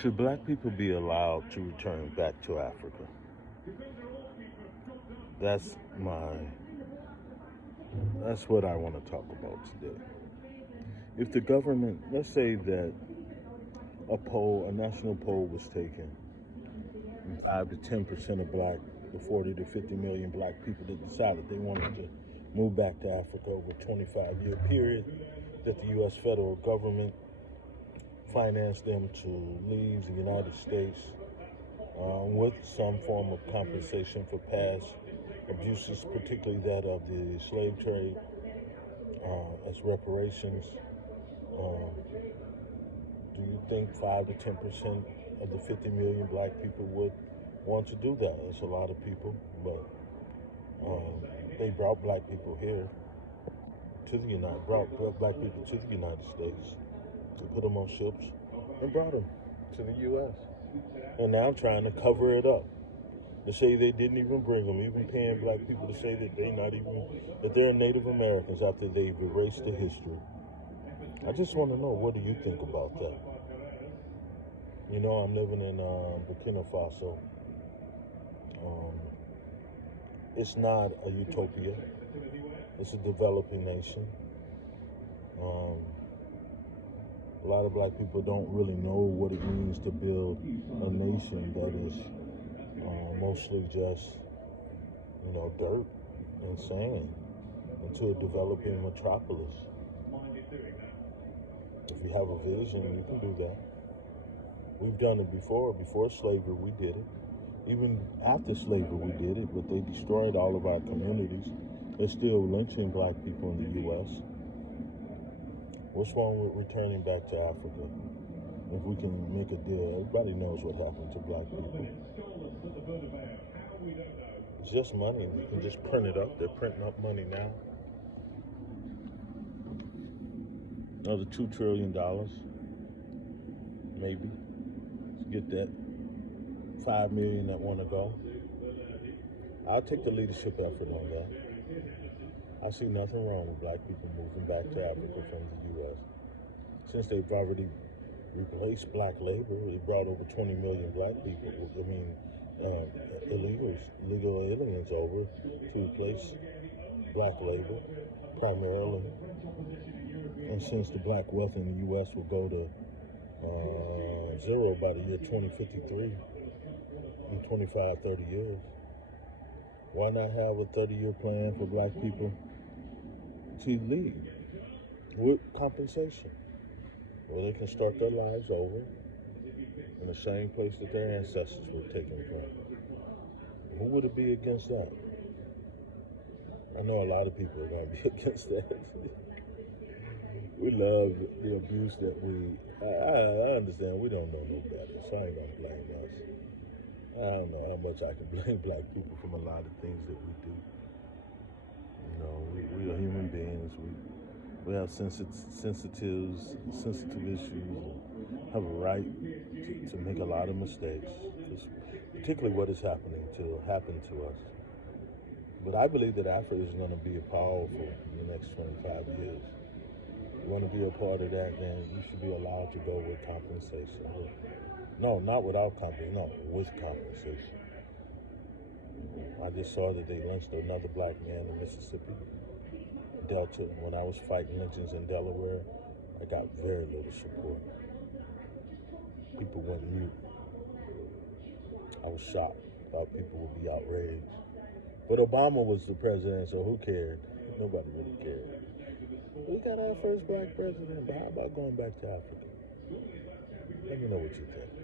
Should black people be allowed to return back to Africa? That's my that's what I want to talk about today. If the government, let's say that a national poll was taken, and 5 to 10% of the 40 to 50 million black people that decided they wanted to move back to Africa over a 25-year period, that the U.S. federal government financed them to leave the United States with some form of compensation for past abuses, particularly that of the slave trade, as reparations. Um, do you think 5 to 10% of the 50 million black people would want to do that? It's a lot of people, but they brought black people here brought black people to the United States. They put them on ships and brought them to the U.S. And now trying to cover it up. To say they didn't even bring them, even paying black people to say that they're Native Americans after they've erased the history. I just want to know, what do you think about that? You know, I'm living in Burkina Faso. Um, it's not a utopia. It's a developing nation. A lot of black people don't really know what it means to build a nation that is mostly just, dirt and sand into a developing metropolis. If you have a vision, you can do that. We've done it before. Before slavery, we did it. Even after slavery, we did it, but they destroyed all of our communities. They're still lynching black people in the U.S. What's wrong with returning back to Africa? If we can make a deal, everybody knows what happened to black people. It's just money. You can just print it up. They're printing up money now. Another $2 trillion, maybe, to get that 5 million that want to go. I'll take the leadership effort on that. I see nothing wrong with black people moving back to Africa from the U.S. Since they've already replaced black labor, they brought over 20 million black people, illegal aliens over to replace black labor primarily. And since the black wealth in the U.S. will go to zero by the year 2053, in 25, 30 years, why not have a 30-year plan for black people to leave with compensation, where they can start their lives over in the same place that their ancestors were taken from? Who would it be against that? I know a lot of people are going to be against that. We love the abuse that I understand we don't know no better, so I ain't going to blame us. I don't know how much I can blame black people from a lot of things that we do. We are human beings. We have sensitive issues, have a right to make a lot of mistakes, particularly what is happen to us. But I believe that Africa is going to be powerful in the next 25 years. You want to be a part of that, then you should be allowed to go with compensation. No, not without compensation. No, with compensation. I just saw that they lynched another black man in Mississippi Delta. When I was fighting lynchings in Delaware, I got very little support. People went mute. I was shocked. Thought people would be outraged. But Obama was the president, so who cared? Nobody really cared. We got our first black president, but how about going back to Africa? Let me know what you think.